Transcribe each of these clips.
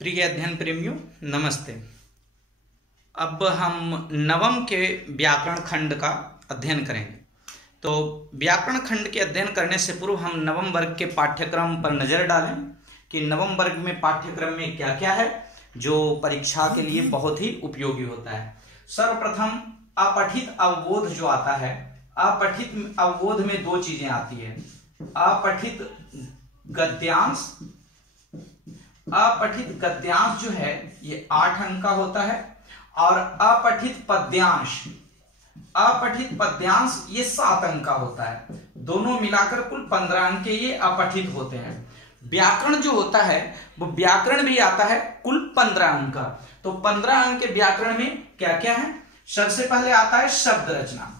प्रिय अध्ययन प्रेमियों, नमस्ते। अब हम नवम के व्याकरण खंड का अध्ययन करेंगे। तो व्याकरण खंड के अध्ययन करने से पूर्व हम नवम वर्ग के पाठ्यक्रम पर नजर डालें कि नवम वर्ग में पाठ्यक्रम में क्या क्या है जो परीक्षा के लिए बहुत ही उपयोगी होता है। सर्वप्रथम अपठित अवबोध जो आता है, अपठित अवबोध में दो चीजें आती है। अपठित गद्यांश, अपठित गद्यांश जो है ये 8 अंक का होता है और अपठित पद्यांश, अपठित पद्यांश ये 7 अंक का होता है। दोनों मिलाकर कुल 15 अंक के ये अपठित होते हैं। व्याकरण जो होता है वो व्याकरण भी आता है कुल 15 अंक का। तो 15 अंक के व्याकरण में क्या क्या है? सबसे पहले आता है शब्द रचना।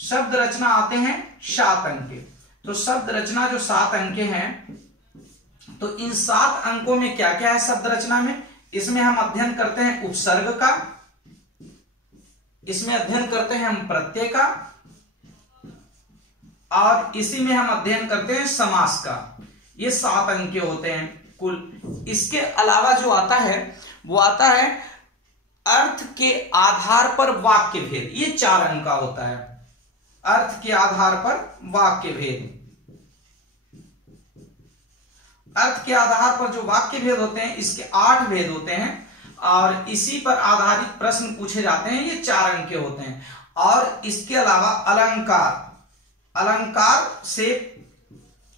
शब्द रचना आते हैं 7 अंक के। तो शब्द रचना जो 7 अंक के हैं, तो इन 7 अंकों में क्या क्या है शब्द रचना में? इसमें हम अध्ययन करते हैं उपसर्ग का, इसमें अध्ययन करते हैं हम प्रत्यय का, और इसी में हम अध्ययन करते हैं समास का। ये 7 अंक के होते हैं कुल। इसके अलावा जो आता है वो आता है अर्थ के आधार पर वाक्य भेद। ये 4 अंक का होता है। अर्थ के आधार पर वाक्य भेद, अर्थ के आधार पर जो वाक्य भेद होते हैं इसके 8 भेद होते हैं और इसी पर आधारित प्रश्न पूछे जाते हैं। ये 4 अंक के होते हैं। और इसके अलावा अलंकार, अलंकार से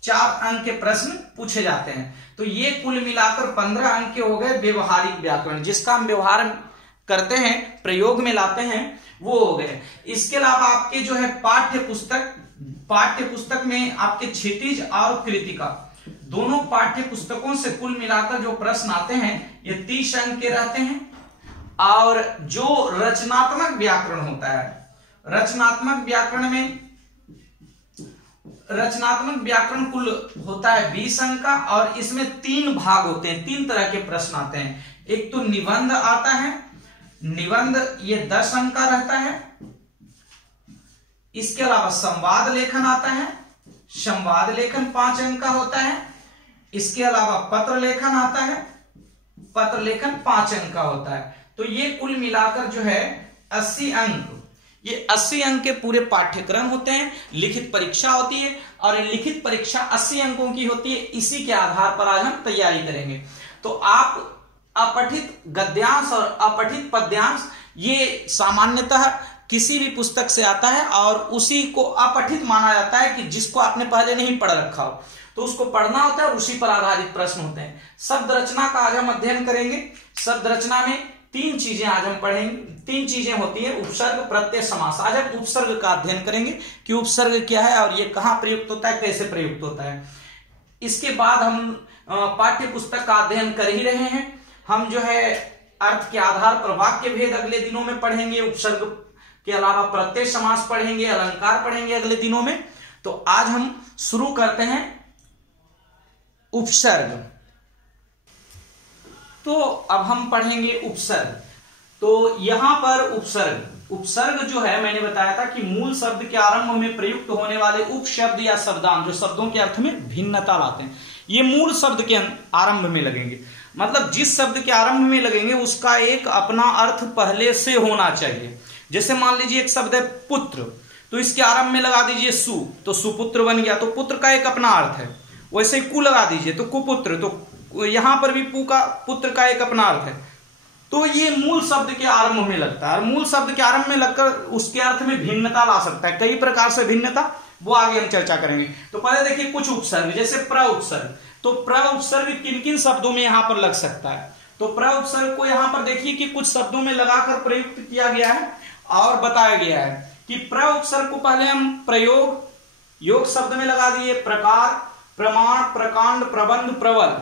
4 अंक के प्रश्न पूछे जाते हैं। तो ये कुल मिलाकर 15 अंक के हो गए व्यवहारिक व्याकरण, जिसका हम व्यवहार करते हैं, प्रयोग में लाते हैं, वो हो गए। इसके अलावा आपके जो है पाठ्य पुस्तक, पाठ्य पुस्तक में आपके क्षितिज और कृतिका दोनों पाठ्य पुस्तकों से कुल मिलाकर जो प्रश्न आते हैं ये 30 अंक के रहते हैं। और जो रचनात्मक व्याकरण होता है, रचनात्मक व्याकरण में, रचनात्मक व्याकरण कुल होता है 20 अंक का और इसमें 3 भाग होते हैं, 3 तरह के प्रश्न आते हैं। एक तो निबंध आता है, निबंध ये 10 अंक का रहता है। इसके अलावा संवाद लेखन आता है, संवाद लेखन 5 अंक का होता है। इसके अलावा पत्र लेखन आता है, पत्र लेखन 5 अंक का होता है। तो ये कुल मिलाकर जो है 80 अंक, ये 80 अंक के पूरे पाठ्यक्रम होते हैं। लिखित परीक्षा होती है और ये लिखित परीक्षा 80 अंकों की होती है। इसी के आधार पर आज हम तैयारी करेंगे। तो आप अपठित गद्यांश और अपठित पद्यांश ये सामान्यतः किसी भी पुस्तक से आता है और उसी को अपठित माना जाता है कि जिसको आपने पहले नहीं पढ़ रखा हो, तो उसको पढ़ना होता है और उसी पर आधारित प्रश्न होते हैं। शब्द रचना का आज हम अध्ययन करेंगे। शब्द रचना में 3 चीजें आज हम पढ़ेंगे। 3 चीजें होती है, उपसर्ग, प्रत्यय, समास। आज हम उपसर्ग का अध्ययन करेंगे कि उपसर्ग क्या है और ये कहां प्रयुक्त होता है, कैसे प्रयुक्त होता है। इसके बाद हम पाठ्य पुस्तक का अध्ययन कर ही रहे हैं। हम जो है अर्थ के आधार पर वाक्य भेद अगले दिनों में पढ़ेंगे, उपसर्ग के अलावा प्रत्यय, समास पढ़ेंगे, अलंकार पढ़ेंगे अगले दिनों में। तो आज हम शुरू करते हैं उपसर्ग। तो अब हम पढ़ेंगे उपसर्ग। तो यहां पर उपसर्ग, उपसर्ग जो है मैंने बताया था कि मूल शब्द के आरंभ में प्रयुक्त होने वाले उपशब्द या शब्दांश जो शब्दों के अर्थ में भिन्नता लाते हैं, ये मूल शब्द के आरंभ में लगेंगे। मतलब जिस शब्द के आरंभ में लगेंगे उसका एक अपना अर्थ पहले से होना चाहिए। जैसे मान लीजिए एक शब्द है पुत्र, तो इसके आरंभ में लगा दीजिए सु, तो सुपुत्र बन गया, तो पुत्र का एक अपना अर्थ है। वैसे ही कु लगा दीजिए तो कुपुत्र, तो यहां पर भी पु का, पुत्र का एक अपना अर्थ है। तो ये मूल शब्द के आरंभ में लगता है और मूल शब्द के आरंभ में लगकर उसके अर्थ में भिन्नता ला सकता है, कई प्रकार से भिन्नता, वो आगे हम चर्चा करेंगे। तो पहले देखिए कुछ उपसर्ग, जैसे प्र उपसर्ग। तो प्र उपसर्ग किन किन शब्दों में यहां पर लग सकता है? तो प्र उपसर्ग को यहां पर देखिए कि कुछ शब्दों में लगाकर प्रयुक्त किया गया है और बताया गया है कि प्र उपसर्ग को पहले हम प्रयोग, योग शब्द में लगा दिए, प्रकार, प्रमाण, प्रकांड, प्रबंध, प्रबल।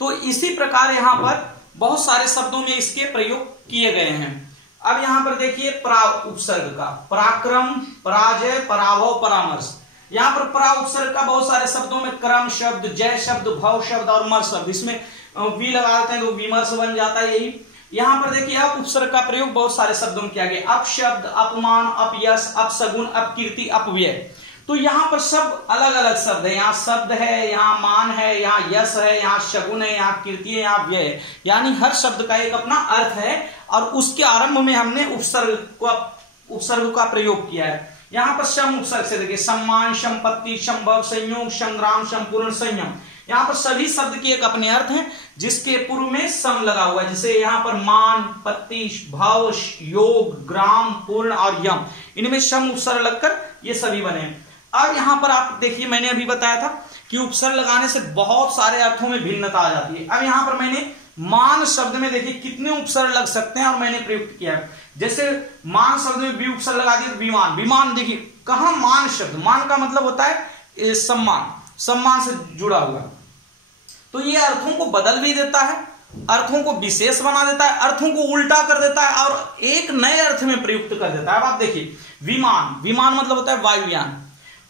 तो इसी प्रकार यहां पर बहुत सारे शब्दों में इसके प्रयोग किए गए हैं। अब यहां पर देखिए प्रा उपसर्ग का, पराक्रम, पराजय, पराभव, परामर्श। यहां पर प्रा उपसर्ग का बहुत सारे शब्दों में क्रम शब्द, जय शब्द, भव शब्द और मर शब्द, इसमें वी लगा देते हैं तो विमर्श बन जाता है। यही यहां पर देखिए अप उपसर्ग का प्रयोग बहुत सारे शब्दों में किया गया। अपशब्द, अपमान, अपयश, अपशगुन, अपकीर्ति, अपव्यय। तो यहाँ पर सब अलग अलग शब्द है, यहाँ शब्द है, यहाँ मान है, यहाँ यश है, यहाँ शगुन है, यहाँ कीर्ति है, यहाँ व्यय है, यानी हर शब्द का एक अपना अर्थ है और उसके आरंभ में हमने उपसर्ग का प्रयोग किया है। यहाँ पर सम उपसर्ग से देखिए, सम्मान, संपत्ति, संभव, संयोग, संग्राम, संपूर्ण, संयम, यहाँ पर सभी शब्द के एक अपने अर्थ हैं जिसके पूर्व में सम लगा हुआ है। जैसे यहाँ पर मान, पत्ति, भव, योग, ग्राम, पूर्ण और यम, इनमें सम उपसर्ग लगकर ये सभी बने हैं। अब यहाँ पर आप देखिए, मैंने अभी बताया था कि उपसर्ग लगाने से बहुत सारे अर्थों में भिन्नता आ जाती है। अब यहाँ पर मैंने मान शब्द में देखिए कितने उपसर्ग लग सकते हैं और मैंने प्रयुक्त किया है। जैसे मान शब्द में भी उपसर्ग लगा दिया, विमान, विमान देखिए कहां मान शब्द, मान का मतलब होता है सम्मान, सम्मान से जुड़ा हुआ, तो ये अर्थों को बदल भी देता है, अर्थों को विशेष बना देता है, अर्थों को उल्टा कर देता है और एक नए अर्थ में प्रयुक्त कर देता है। अब आप देखिए विमान, विमान मतलब होता है वायुयान।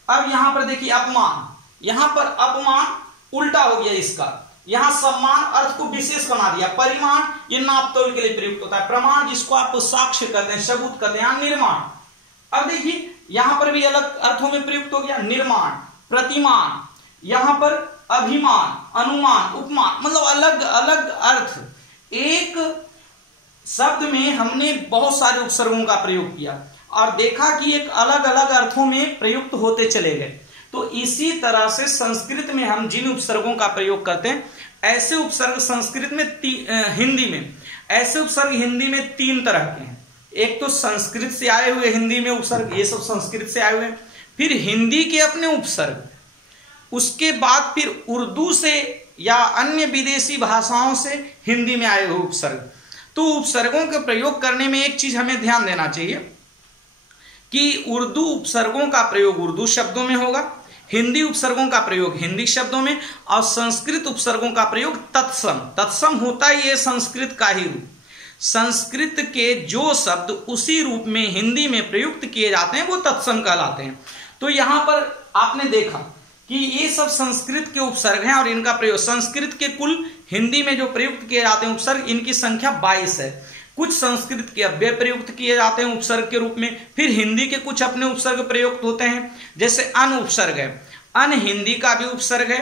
अब यहां पर देखिए अपमान, यहां पर अपमान उल्टा हो गया इसका, यहां सम्मान अर्थ को विशेष बना दिया। परिमाण ये नाप तौल के लिए प्रयुक्त होता है। प्रमाण जिसको आप साक्ष्य कहते हैं, सबूत कहते हैं। निर्माण, अब देखिए यहां पर भी अलग अर्थों में प्रयुक्त हो गया। निर्माण, प्रतिमान, यहां पर अभिमान, अनुमान, उपमान, मतलब अलग अलग अर्थ। एक शब्द में हमने बहुत सारे उपसर्गों का प्रयोग किया और देखा कि एक अलग अलग अर्थों में प्रयुक्त होते चले गए। तो इसी तरह से संस्कृत में हम जिन उपसर्गों का प्रयोग करते हैं, ऐसे उपसर्ग संस्कृत में हिंदी में ऐसे उपसर्ग हिंदी में 3 तरह के हैं। एक तो संस्कृत से आए हुए हिंदी में उपसर्ग, ये सब संस्कृत से आए हुए हैं। फिर हिंदी के अपने उपसर्ग, उसके बाद फिर उर्दू से या अन्य विदेशी भाषाओं से हिंदी में आए हुए उपसर्ग। तो उपसर्गों के प्रयोग करने में एक चीज हमें ध्यान देना चाहिए कि उर्दू उपसर्गों का प्रयोग उर्दू शब्दों में होगा, हिंदी उपसर्गों का प्रयोग हिंदी शब्दों में, और संस्कृत उपसर्गों का प्रयोग तत्सम। तत्सम होता ही है संस्कृत का ही रूप। संस्कृत के जो शब्द उसी रूप में हिंदी में प्रयुक्त किए जाते हैं वो तत्सम कहलाते हैं। तो यहां पर आपने देखा कि ये सब संस्कृत के उपसर्ग हैं और इनका प्रयोग, संस्कृत के कुल हिंदी में जो प्रयुक्त किए जाते हैं उपसर्ग, इनकी संख्या 22 है। कुछ संस्कृत के अव्यय प्रयुक्त किए जाते हैं उपसर्ग के रूप में, फिर हिंदी के कुछ अपने उपसर्ग प्रयुक्त होते हैं। जैसे अन उपसर्ग है, अन हिंदी का भी उपसर्ग है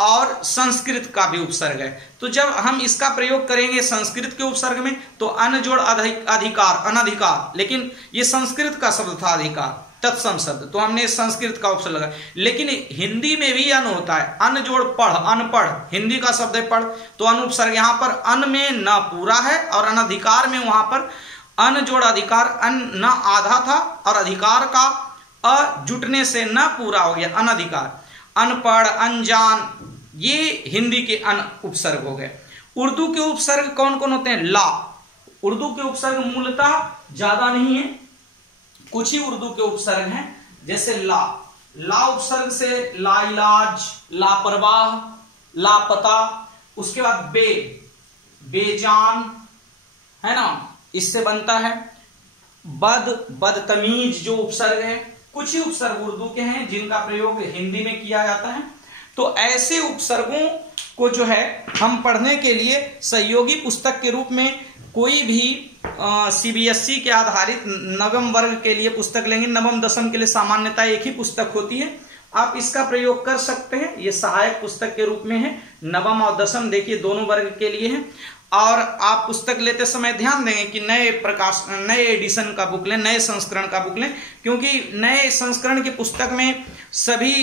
और संस्कृत का भी उपसर्ग है। तो जब हम इसका प्रयोग करेंगे संस्कृत के उपसर्ग में तो अन जोड़ अधिकार, अनधिकार, लेकिन ये संस्कृत का शब्द था अधिकार, तत्सम शब्द, तो हमने संस्कृत का उपसर्ग लगाया। लेकिन हिंदी में भी अन होता है, अन जोड़ पढ़, अनपढ़, हिंदी का शब्द है पढ़, तो अन उपसर्ग यहाँ पर अन में न पूरा है और अनधिकार में वहां पर अन जोड़ अधिकार, अन न आधा था और अधिकार का अ जुटने से न पूरा हो गया, अनधिकार। अनपढ़, अनजान, ये हिंदी के अन उपसर्ग हो गए। उर्दू के उपसर्ग कौन कौन होते हैं? ला, उर्दू के उपसर्ग मूलतः ज्यादा नहीं है, कुछ ही उर्दू के उपसर्ग हैं। जैसे ला, ला उपसर्ग से लाइलाज, लापरवाह, लापता, उसके बाद बे, बेजान, है ना, इससे बनता है बद, बदतमीज जो उपसर्ग है। कुछ ही उपसर्ग उर्दू के हैं जिनका प्रयोग हिंदी में किया जाता है। तो ऐसे उपसर्गों को जो है हम पढ़ने के लिए सहयोगी पुस्तक के रूप में कोई भी सीबीएसई के आधारित नवम वर्ग के लिए पुस्तक लेंगे, नवम दसम के लिए सामान्यतः एक ही पुस्तक होती है, आप इसका प्रयोग कर सकते हैं। ये सहायक पुस्तक के रूप में है, नवम और दसम देखिए दोनों वर्ग के लिए है। और आप पुस्तक लेते समय ध्यान देंगे कि नए एडिशन का बुक लें, नए संस्करण का बुक लें, क्योंकि नए संस्करण की पुस्तक में सभी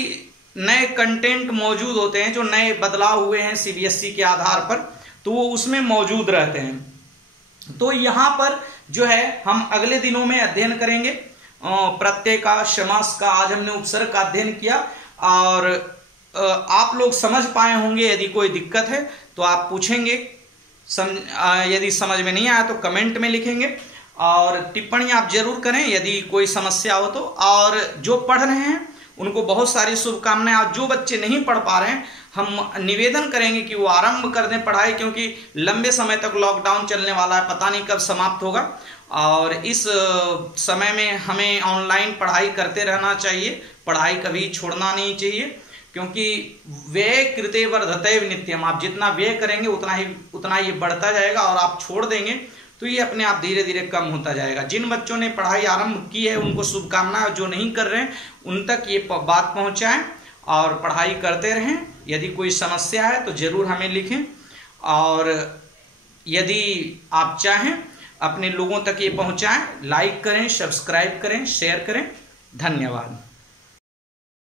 नए कंटेंट मौजूद होते हैं जो नए बदलाव हुए हैं सीबीएसई के आधार पर, तो वो उसमें मौजूद रहते हैं। तो यहां पर जो है हम अगले दिनों में अध्ययन करेंगे प्रत्यय का, समास का। आज हमने उपसर्ग का अध्ययन किया और आप लोग समझ पाए होंगे। यदि कोई दिक्कत है तो आप पूछेंगे, यदि समझ में नहीं आया तो कमेंट में लिखेंगे और टिप्पणी आप जरूर करें यदि कोई समस्या हो तो। और जो पढ़ रहे हैं उनको बहुत सारी शुभकामनाएं। और जो बच्चे नहीं पढ़ पा रहे हैं हम निवेदन करेंगे कि वो आरंभ कर दें पढ़ाई, क्योंकि लंबे समय तक लॉकडाउन चलने वाला है, पता नहीं कब समाप्त होगा। और इस समय में हमें ऑनलाइन पढ़ाई करते रहना चाहिए, पढ़ाई कभी छोड़ना नहीं चाहिए, क्योंकि व्यय कृते वर्धते नित्यम। आप जितना व्यय करेंगे उतना ही ये बढ़ता जाएगा, और आप छोड़ देंगे तो तो ये अपने आप धीरे धीरे कम होता जाएगा। जिन बच्चों ने पढ़ाई आरंभ की है उनको शुभकामनाएं, जो नहीं कर रहे हैं उन तक ये बात पहुंचाएं और पढ़ाई करते रहें। यदि कोई समस्या है तो जरूर हमें लिखें, और यदि आप चाहें अपने लोगों तक ये पहुंचाएं, लाइक करें, सब्सक्राइब करें, शेयर करें। धन्यवाद।